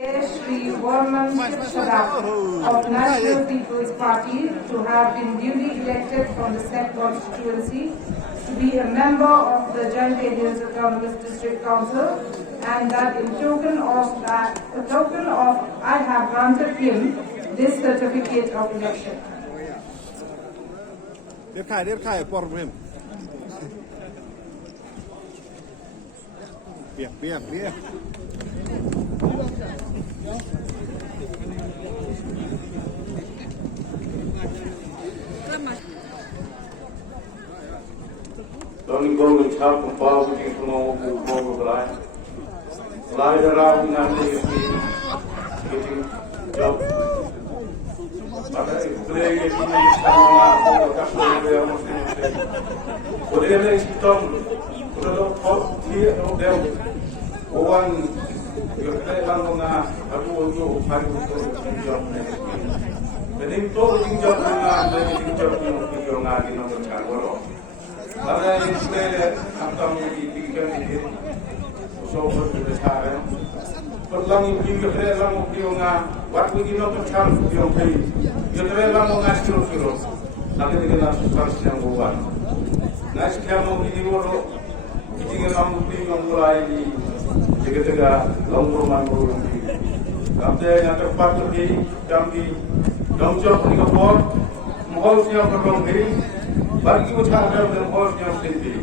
Shri Wormanship Shadap of National People's Party to have been duly elected from the said constituency to be a member of the Joint Areas Autonomous District Council, and that in token of I have granted him this certificate of election. Don't go and tap and bow with you from all the line. Slide around and getting job. But I play it in the whatever is done, put a lot here or there. One, you play Langona, I will go 5 job next week. When you told him job, then you job in your nag in the Canberra. Ada yang saya atau di ini, so berbesar. Perlang ini kita lang mungkin waktu ini nak cakap yang baik. Kita lang mengas terus. Nanti kita harus yang buat. Nas kamu ini baru kita lang mungkin yang mulai di jaga longgoman baru. Nanti yang terpat lagi kami longjob ni kapor, mahal siapa berlong bagi usaha dan bos yang sendiri.